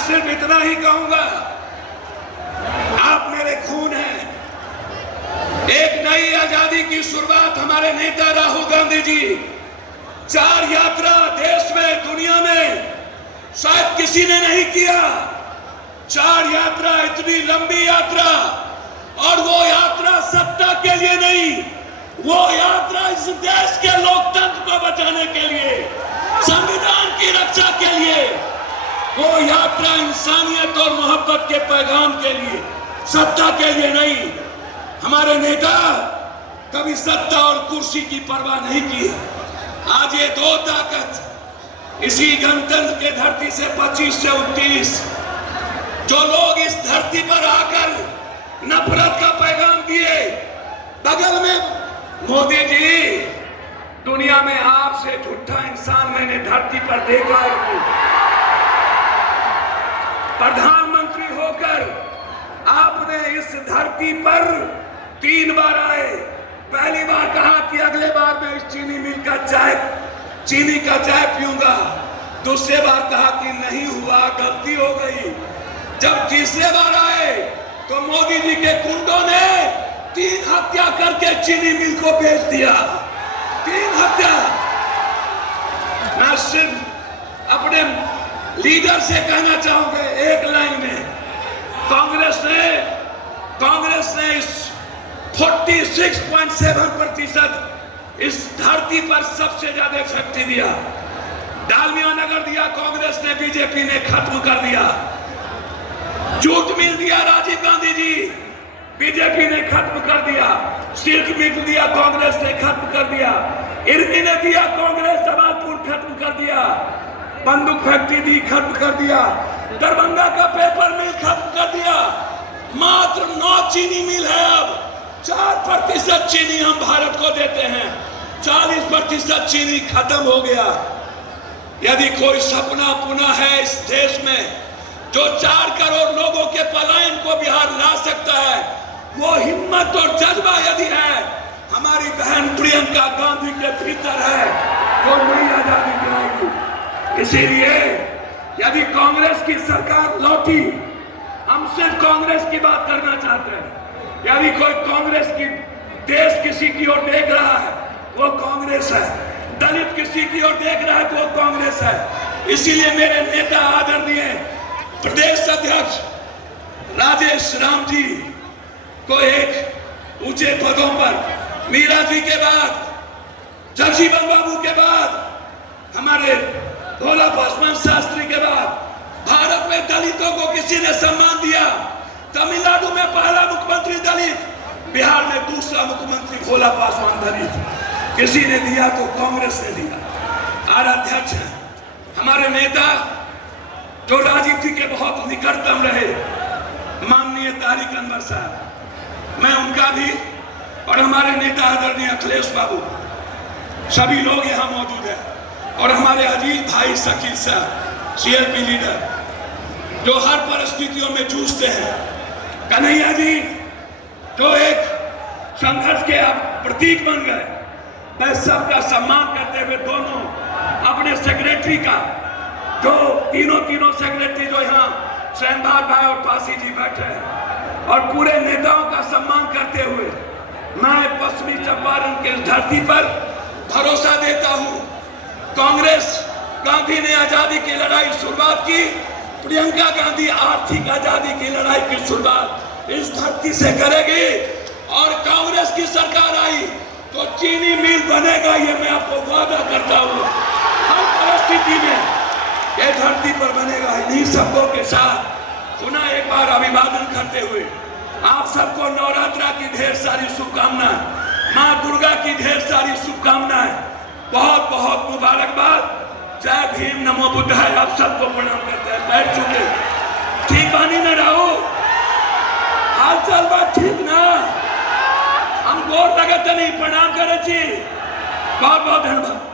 सिर्फ इतना ही कहूंगा, आप मेरे खून हैं। एक नई आजादी की शुरुआत हमारे नेता राहुल गांधी जी, 4 यात्रा देश में दुनिया में शायद किसी ने नहीं किया। 4 यात्रा, इतनी लंबी यात्रा, और वो यात्रा सत्ता के लिए नहीं, वो यात्रा इस देश के लोकतंत्र को बचाने के लिए, संविधान की रक्षा के लिए, वो यात्रा इंसानियत और मोहब्बत के पैगाम के लिए, सत्ता के लिए नहीं। हमारे नेता कभी सत्ता और कुर्सी की परवाह नहीं की। आज ये 2 ताकत इसी गणतंत्र के धरती से 25 से 29 जो लोग इस धरती पर आकर नफरत का पैगाम दिए। बगल में मोदी जी, दुनिया में आपसे झूठा इंसान मैंने धरती पर देखा है। प्रधानमंत्री होकर आपने इस धरती पर 3 बार आए। पहली बार कहा कि अगले बार मैं इस चीनी का चाय पीऊंगा। दूसरे बार कहा कि नहीं हुआ, गलती हो गई। जब तीसरे बार आए तो मोदी जी के गुंडों ने 3 हत्या करके चीनी मिल को बेच दिया। 3 हत्या। मैं सिर्फ अपने लीडर से कहना चाहूंगा एक लाइन में, कांग्रेस ने इस 46.7% इस धरती पर सबसे ज्यादा शक्ति दिया। डालमिया नगर दिया कांग्रेस ने, बीजेपी ने खत्म कर दिया। जूट मिल दिया राजीव गांधी जी, बीजेपी ने खत्म कर दिया। सिल्क मिल दिया कांग्रेस ने, खत्म कर दिया। इर्मी ने दिया कांग्रेस, जमालपुर खत्म कर दिया। बंदूक फैक्ट्री दी, खत्म कर दिया। दरभंगा का पेपर मिल खत्म कर दिया। मात्र 9 चीनी मिल है। अब 4% चीनी हम भारत को देते हैं। 40% चीनी खत्म हो गया। यदि कोई सपना पुनः है इस देश में जो 4 करोड़ लोगों के पलायन को बिहार ला सकता है, वो हिम्मत और जज्बा यदि है, हमारी बहन प्रियंका गांधी के भीतर है, जो नई आजादी दिलाएगी। इसीलिए यदि कांग्रेस की सरकार लौटी, हम सिर्फ कांग्रेस की बात करना चाहते हैं। यदि कोई कांग्रेस की देश किसी की ओर देख रहा है, वो कांग्रेस है। दलित किसी की ओर देख रहा है तो वो कांग्रेस है। इसीलिए मेरे नेता आदरणीय प्रदेश अध्यक्ष राजेश राम जी को एक ऊंचे पदों पर, मीरा जी के बाद, जगजीवन बाबू के बाद, हमारे भोला पासवान शास्त्री के बाद भारत में दलितों को किसी ने सम्मान दिया। तमिलनाडु में पहला मुख्यमंत्री दलित, बिहार में दूसरा मुख्यमंत्री भोला पासवान दलित। किसी ने दिया तो कांग्रेस ने दिया। और अध्यक्ष है हमारे नेता जो राजीव जी के बहुत निकटतम रहे, माननीय तारिक अनवर साहब, मैं उनका भी, और हमारे नेता आदरणीय अखिलेश बाबू, सभी लोग यहाँ मौजूद हैं। और हमारे अजीत भाई शकील साहब, सीएलपी लीडर, जो हर परिस्थितियों में जूझते हैं। कन्हैया जी जो एक संघर्ष के प्रतीक बन गए। मैं सबका सम्मान करते हुए दोनों अपने सेक्रेटरी का, जो तीनों सेक्रेटरी जो यहाँ शहनबाज भाई और पासी जी बैठे हैं, और पूरे नेताओं का सम्मान करते हुए मैं पश्चिमी चंपारण के धरती पर भरोसा देता हूँ, कांग्रेस गांधी ने आजादी की लड़ाई शुरुआत की, प्रियंका गांधी आर्थिक आजादी की लड़ाई की शुरुआत इस धरती से करेगी। और कांग्रेस की सरकार आई तो चीनी मिल बनेगा, ये मैं आपको वादा करता हूँ। हर परिस्थिति में ये धरती पर बनेगा। इन्हीं शब्दों के साथ पुनः एक बार अभिवादन करते हुए आप सबको नवरात्रा की ढेर सारी शुभकामनाएं, माँ दुर्गा की ढेर सारी शुभकामनाएं, बहुत बहुत मुबारकबाद। जय भीम, नमो बुद्धाय। आप सबको प्रणाम करते हैं। बैठ चुके, ठीक बानी न रहो, हाल चाल बात ठीक ना, हम गोर लगत नहीं, प्रणाम करे छी। बहुत बहुत धन्यवाद।